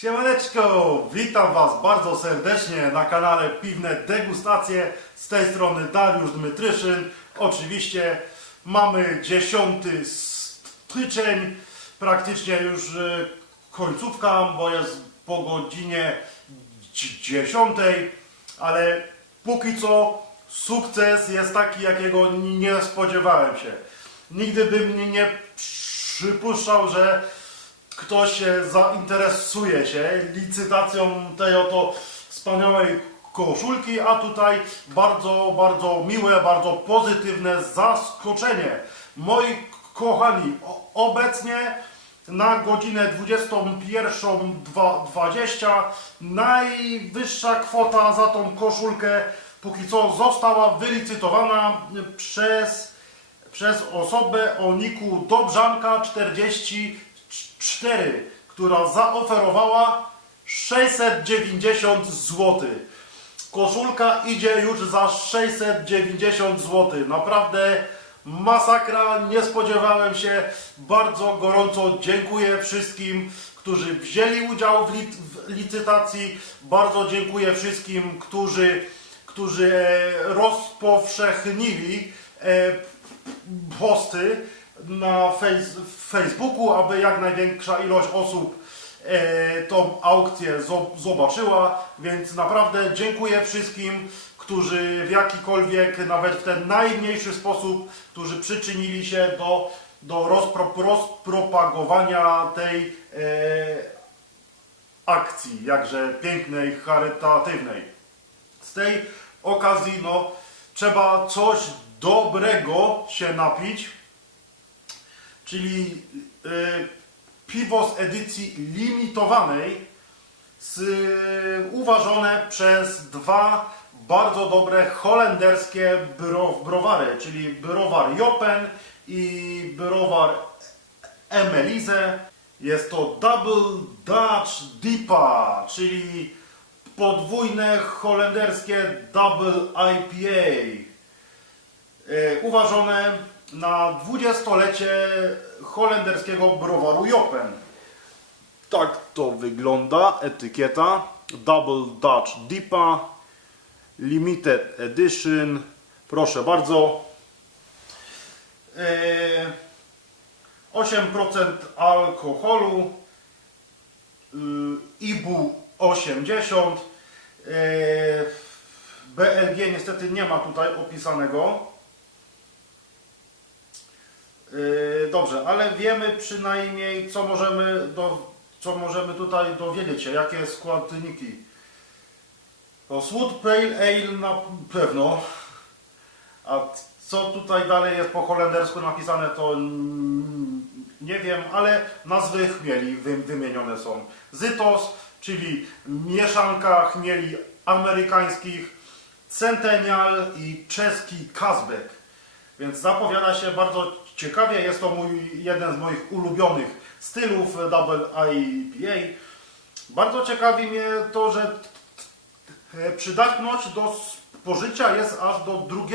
Siemaneczko, witam Was bardzo serdecznie na kanale Piwne Degustacje. Z tej strony Dariusz Dmytryszyn. Oczywiście mamy 10 styczeń, praktycznie już e, końcówka, bo jest po godzinie 10, ale póki co sukces jest taki, jakiego nie spodziewałem się. Nigdy bym nie, nie przypuszczał, że ktoś zainteresuje się licytacją tej oto wspaniałej koszulki, a tutaj bardzo, bardzo miłe, bardzo pozytywne zaskoczenie. Moi kochani, obecnie na godzinę 21.20 najwyższa kwota za tą koszulkę póki co została wylicytowana przez przez osobę o niku Dobrzanka 44, która zaoferowała 690 zł. Koszulka idzie już za 690 zł. Naprawdę masakra, nie spodziewałem się. Bardzo gorąco dziękuję wszystkim, którzy wzięli udział w, lic- w licytacji. Bardzo dziękuję wszystkim, którzy, którzy e, rozpowszechnili e, posty na w Facebooku, aby jak największa ilość osób e, tą aukcję zo- zobaczyła, więc naprawdę dziękuję wszystkim, którzy w jakikolwiek, nawet w ten najmniejszy sposób, którzy przyczynili się do, do rozpro rozpropagowania tej e, akcji, jakże pięknej, charytatywnej. Z tej okazji, no, trzeba coś dobrego się napić, czyli y, piwo z edycji limitowanej, z, y, uważone przez dwa bardzo dobre holenderskie bro, browary, czyli browar Jopen i browar Emelise. Jest to Double Dutch Dipa, czyli podwójne holenderskie Double IPA. E, uważone na dwudziestolecie holenderskiego browaru Jopen. Tak to wygląda etykieta Double Dutch Dipa Limited Edition. Proszę bardzo. E, 8% alkoholu, y, IBU 80. e, BLG niestety nie ma tutaj opisanego. Yy, Dobrze, ale wiemy przynajmniej, co możemy, do, co możemy tutaj dowiedzieć się, jakie składniki. To Słód Pale Ale na pewno. A co tutaj dalej jest po holendersku napisane, to nie wiem, ale nazwy chmieli wy, wymienione są. Zytos, czyli mieszanka chmieli amerykańskich, Centennial i czeski Kazbek. Więc zapowiada się bardzo ciekawie. Jest to mój, jeden z moich ulubionych stylów Double IPA. Bardzo ciekawi mnie to, że e, przydatność do spożycia jest aż do 2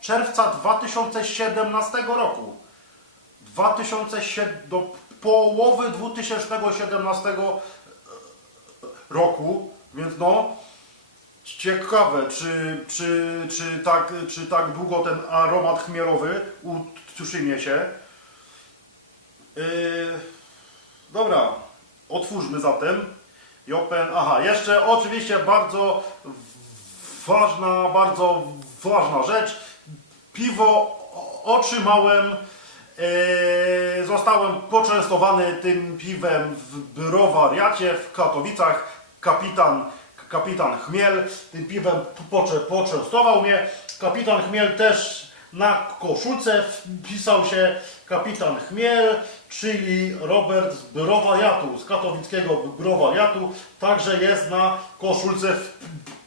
czerwca 2017 roku. 2007, do połowy 2017 roku, więc no ciekawe, czy, czy, czy, tak, czy tak długo ten aromat chmielowy utrzyma się. Yy, dobra, otwórzmy zatem. Jopen, aha, jeszcze oczywiście bardzo ważna, bardzo ważna rzecz. Piwo otrzymałem, e, zostałem poczęstowany tym piwem w browariacie w Katowicach. Kapitan, kapitan Chmiel tym piwem poczęstował mnie. Kapitan Chmiel też na koszulce wpisał się kapitan Chmiel, czyli Robert z browariatu, z katowickiego browariatu. Także jest na koszulce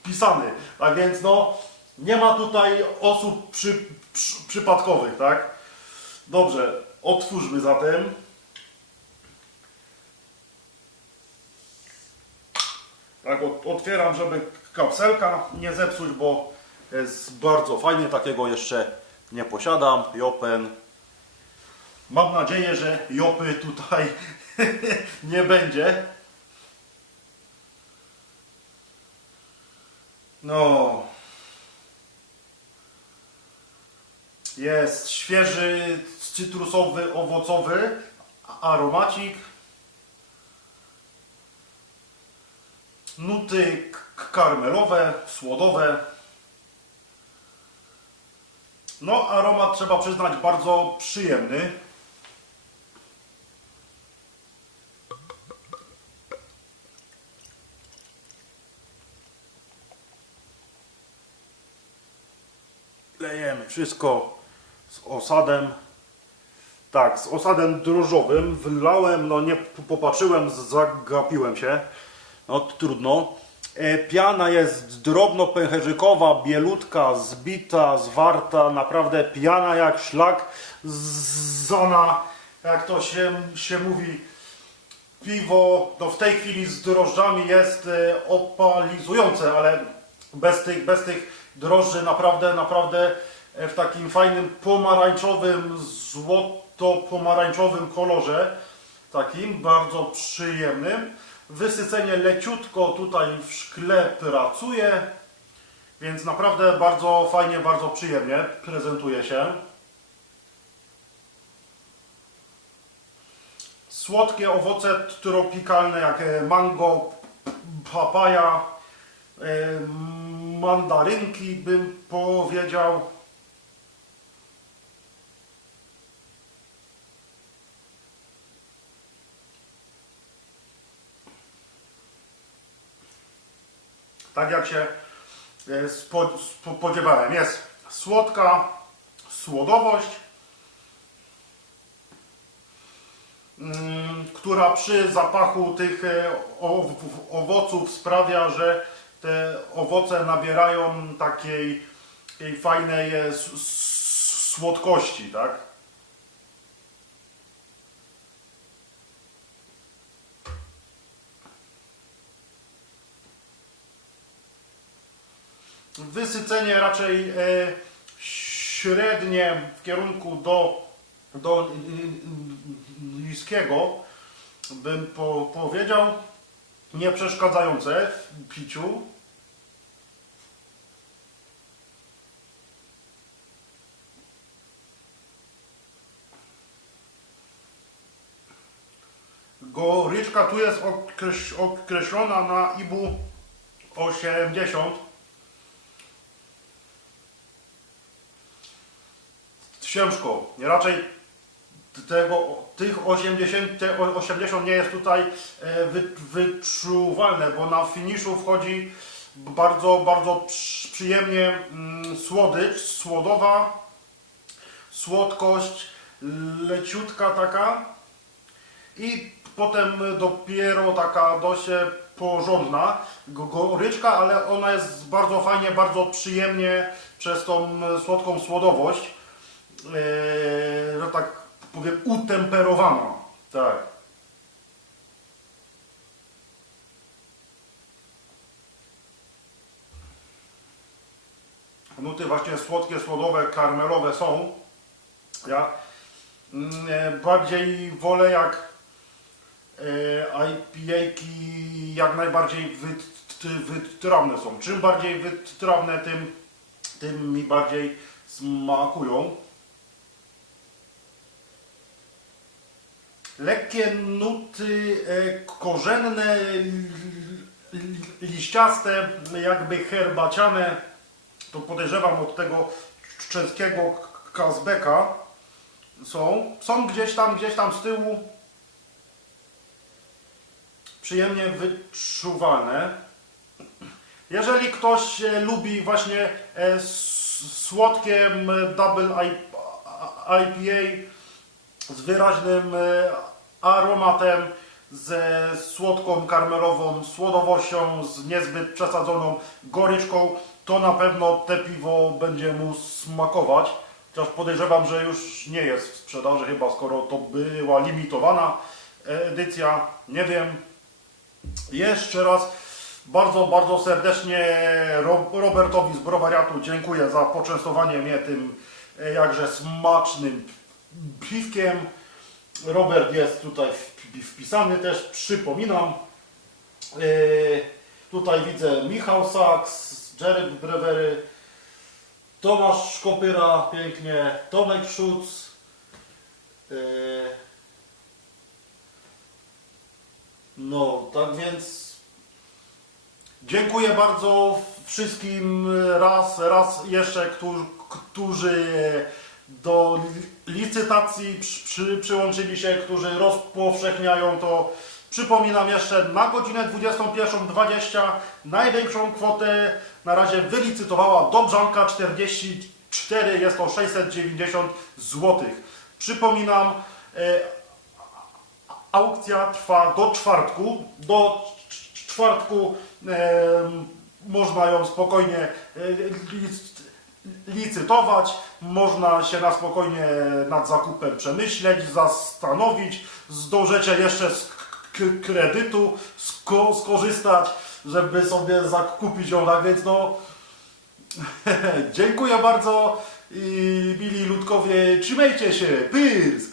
wpisany. Tak więc no, nie ma tutaj osób przy, przy, przypadkowych, tak? Dobrze, otwórzmy zatem. Tak, otwieram, żeby kapselka nie zepsuć, bo jest bardzo fajny, takiego jeszcze nie posiadam. Jopen. Mam nadzieję, że jopy tutaj nie będzie. No. Jest świeży, cytrusowy, owocowy aromacik. Nuty karmelowe, słodowe. No, aromat trzeba przyznać bardzo przyjemny. Lejemy wszystko z osadem. Tak, z osadem drożdżowym. Wlałem, no nie popatrzyłem, zagapiłem się. No trudno. E, Piana jest drobno-pęcherzykowa, bielutka, zbita, zwarta, naprawdę piana jak szlak, zona, jak to się, się mówi, piwo, no w tej chwili z drożdżami jest e, opalizujące, ale bez tych, bez tych drożdży naprawdę, naprawdę e, w takim fajnym pomarańczowym, złoto-pomarańczowym kolorze, takim bardzo przyjemnym. Wysycenie leciutko tutaj w szkle pracuje, więc naprawdę bardzo fajnie, bardzo przyjemnie prezentuje się. Słodkie owoce tropikalne jak e, mango, papaja, e, mandarynki bym powiedział. Tak jak się e, spo, spodziewałem. Jest słodka słodowość, mm, która przy zapachu tych e, ow- owoców sprawia, że te owoce nabierają takiej, takiej fajnej e, słodkości, tak? Wysycenie raczej e, średnie w kierunku do, do niskiego, bym po, powiedział, nie przeszkadzające w piciu. Goryczka tu jest okreś, określona na IBU 80. Ciężko. Raczej tego, tych 80, te 80 nie jest tutaj e, wy, wyczuwalne, bo na finiszu wchodzi bardzo, bardzo przy- przyjemnie mm, słodycz, słodowa, słodkość, leciutka taka i potem dopiero taka dość porządna go- goryczka, ale ona jest bardzo fajnie, bardzo przyjemnie przez tą słodką słodowość e, że tak powiem, utemperowana. Tak. Nuty właśnie słodkie, słodowe, karmelowe są. Ja mm, e, bardziej wolę jak e, IPA-ki jak najbardziej wyt- wytrawne są. Czym bardziej wytrawne, tym, tym mi bardziej smakują. Lekkie nuty e, korzenne, li- li- liściaste, jakby herbaciane. To podejrzewam od tego czeskiego Kazbeka są. Są gdzieś tam, gdzieś tam z tyłu przyjemnie wyczuwalne. Jeżeli ktoś e, lubi właśnie e, słodkie double IPA z wyraźnym aromatem, ze słodką karmelową słodowością, z niezbyt przesadzoną goryczką, to na pewno te piwo będzie mu smakować. Chociaż podejrzewam, że już nie jest w sprzedaży chyba, skoro to była limitowana edycja. Nie wiem. Jeszcze raz bardzo, bardzo serdecznie Ro- Robertowi z Browariatu dziękuję za poczęstowanie mnie tym e, jakże smacznym piwkiem. Robert jest tutaj wp- wpisany też, przypominam. E, Tutaj widzę Michał Saks, Jerry Brewery, Tomasz Szkopyra, pięknie, Tomek Szuc, yy, no, tak więc dziękuję bardzo wszystkim raz, raz jeszcze, którzy, którzy do licytacji przy, przy, przyłączyli się, którzy rozpowszechniają to. Przypominam jeszcze, na godzinę 21.20 największą kwotę na razie wylicytowała Dobrzanka 44, jest to 690 zł. Przypominam, e, aukcja trwa do czwartku. Do cz- czwartku e, można ją spokojnie e, lic- licytować, można się na spokojnie nad zakupem przemyśleć, zastanowić, zdążycie jeszcze z kredytu sko skorzystać, żeby sobie zakupić ją, tak więc no dziękuję bardzo i mili ludkowie, trzymajcie się, pysk!